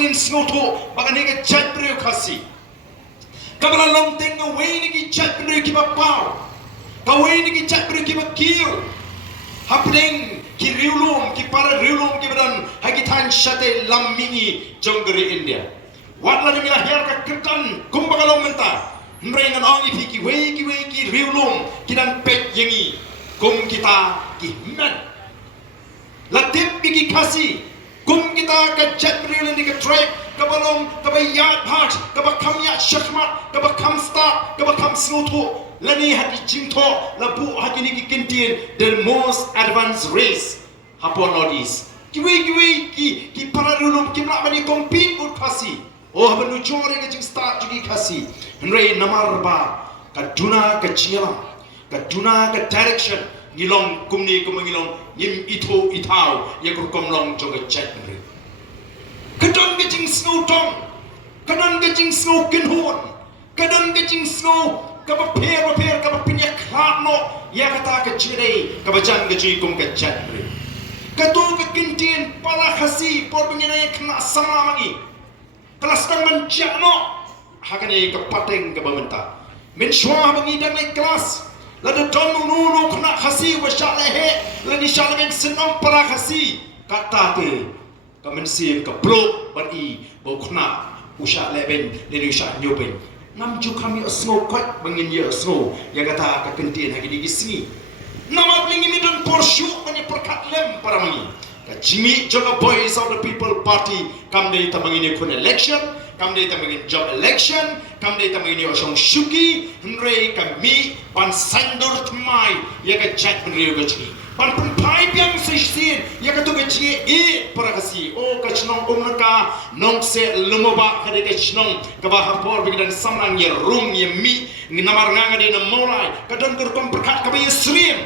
bangin snoto bagani ke chat priu khasi kabala long teng away ni ki chat priu ki ba pau away ni ki chat priu ki ba kiu happening ki riulum ki para riulum ki badan hagitan shate lammingi jonggeri India watla ni la her ka kirtan kumba kalong menta mrengan ong ipi ki wei ki riulum ki dan pet yengi kum kita ki man latip ki khasi kum kita ka chat priu ni ka track kabalong kabayat bhat kabakhamya shakmat kabakhamsta kabakham snoto lani hati jingtho labu hati ni kintin the most advanced race hapon northeast kiwi ki pararulum kimla mani compete ut khasi oh habanu chore ke jing start jugi khasi nrei namar ba kaduna ka chiala kaduna ka direction ngilong kumni kumangilong yim itho ithau yekur komlong joga chat nre kadon ke jing snow tong kadon ke jing snow kinhon kadon ke jing snow kaba per kaba pinya khlano ya kata ke chire kaba jan ke ji kum ke chat re katu ke kintin pala khasi por bingena khna sama mangi kelas tang man chano hakane ke pateng ke bamenta min shwa mangi dang le kelas la de don nu khna khasi wa sha le he la ni sha le senong pala khasi kata ke kamen sim ke blok ban I bo khna usha le ben le ni sha nyoben nam ju kami snow kwat bangin ye snow ya kata ka kentin hagi di sini nama blingi mi don porshu mani perkat lem para mangi ka jimi joga boys of the people party kam dei tamangini kun election kam dei tamangin job election kam dei tamangini osong shuki nrei kami pan sandur Thymmai ya ka chat nrei ga chi pan pai biang sistin ya ka tu ga chi e para kasi o ka chnong umka nong se lumoba ka de ka chnong ka ba hapor bidan samrang ye rum ye mi ni namar nga de na molai ka don kur kom perkat ka ba yesrim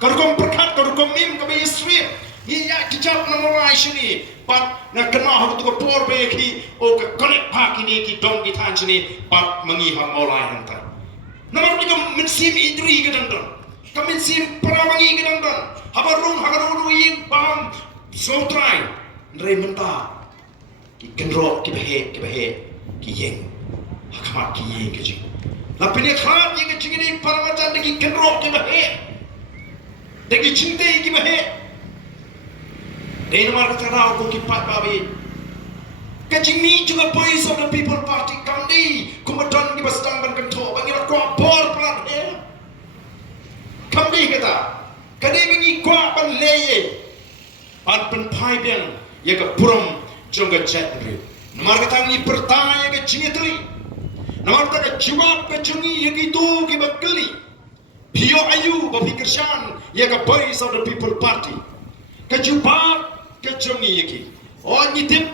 ka kom perkat ka kom mim ka ba yesrim ni ya kijap na molai shini pat na kana ha tu ko por be ki o ka connect pa ki ni ki dong ki than shini pat mangi ha molai hanta namar ni kom min sim idri ka dang kami sim paramangi gedang habarung ing paham so try ndrei menta ki kenro ki behe ki yeng hakamat ki yeng ke jing lapine khat ye ke jing ni paramatan ki kenro ki behe de ki chinte ki behe dei namar ka rao ko ki pat babi ke jing ni juga boys of the people party kandi kumadan ki bastang ban kanto bangira ko por plat he kami kata kadi mingi kwa pan leye pan pai biang ya ka puram jonga chat re namar kata ni pertanya ya ka chingetri namar kata jawab ka chungi ya ki tu ki bakli bio ayu ba fikirsan ya ka boys of the people party ka jawab ka chungi ya ki o ni tip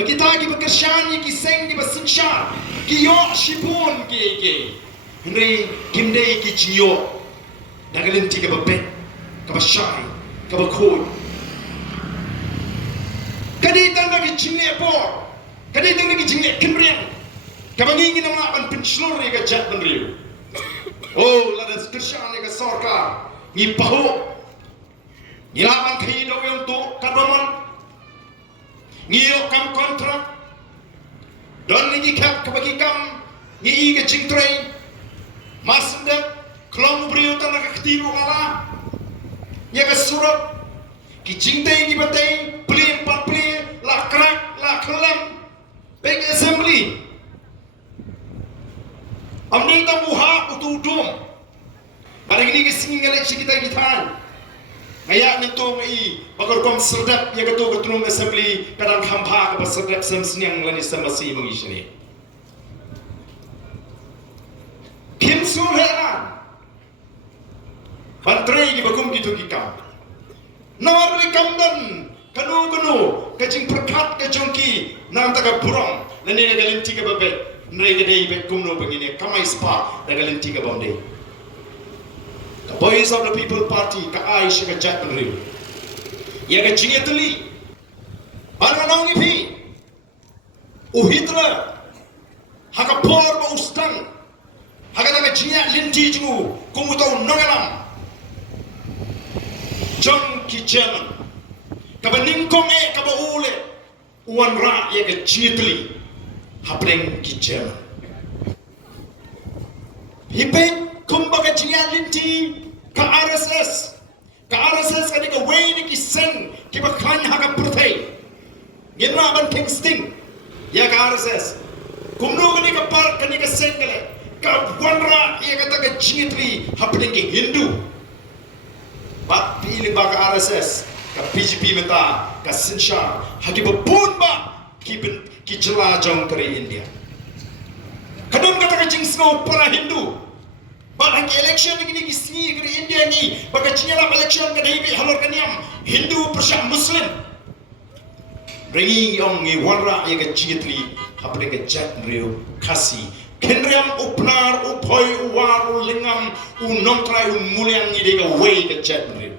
bagi ta ki bakirsan ya ki seng ki basinsha ki yo shipon ki Henry kimdei ki jiyo dagalin tiga babet kaba syai kaba khoi kadi tanda ki jingne por kadi tanda ki jingne kimriang kaba ngi nama ban penslor ka jat benriu oh la das kirshane ka sarkar ni paho ni laman khai do yang tu kadoman ni yo kam kontrak don ni khap kaba ki kam ni ka jingtrei masndep Kalau beriu tanah ketiru kala, ya ke surat, kicingtai di batai, beli empat beli, lah kerak, lah kelam, baik assembly. Ambil tamu hak untuk dom. Pada ini kesini ngelak kita kita. Ngayak nentu ngai, bakal kom Syrdep ya ketua Tnum assembly kadang hampa ke Syrdep Sniang lani semasi mengisini. Kim Sulheran. Bantrai ki bakum gitu kikam. Nawar beli kamdan kanu kacing perkat ke jongki nang taga burong lani dagalin tiga babet mereka dei bet kumno begini kamai spa dagalin tiga bonde. The boys of the people party ka Aisyah ka jat penri. Ya ka jingetli. Ananong ipi. Uhitra. Haka por ba ustang. Haka daga jingat linti jingu kumutau nongalam. John ki German kaba ningkong kaba ule uan ra ya ke chitli hapeng ki German hipe Kumba ke jingan linti ka RSS kani ka way ni ki seng ki ba khan ha ka prthai ginra ban thing sting ya ka RSS kumno kani ka par kani ka seng kale ka wanra ya ka ta ka chitli hapeng ki Hindu ba pilih ba ka RSS ka PGP meta ka sinsha hagi ba pun ba ki jela jong kari India kadang kata ka jing snow para Hindu ba hagi election ni sni kari India ni ba ka chingala election ka dai bi halor kaniam Hindu persya Muslim ringi yong ni wanra ya ka chitli hapde ka jat riu kasi kenriam upnar uphoy uwaru lingam unongtrai umuliang ni de ka way ka jat riu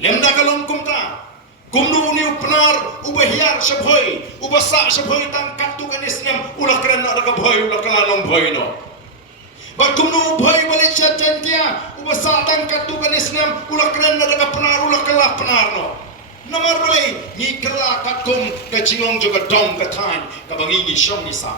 lemda kalong kumta kumnu ni upnar ubahiyar sabhoy ubasa sabhoy tang katu kanisnem ulah keren nak ka bhoy ulah kalanong bhoy no ba kumnu bhoy balik chatentia ubasa tang katu kanisnem ulah keren nak ka penar ulah kalah penar no namar balik ni kala katum ka chingong juga dong ka tan ka bangi ni shong ni sa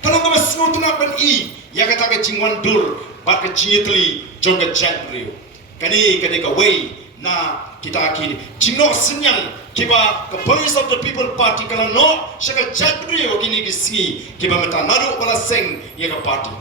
kalau ka masngo tuna ban I ya kata ka chingwan dur ba ka chitli jong ka chat riu kani ka way na kita kini jino Sniang kiba the voice of the people party kalau no shaka chat riu kini kisi kiba meta naru bala seng ya ka party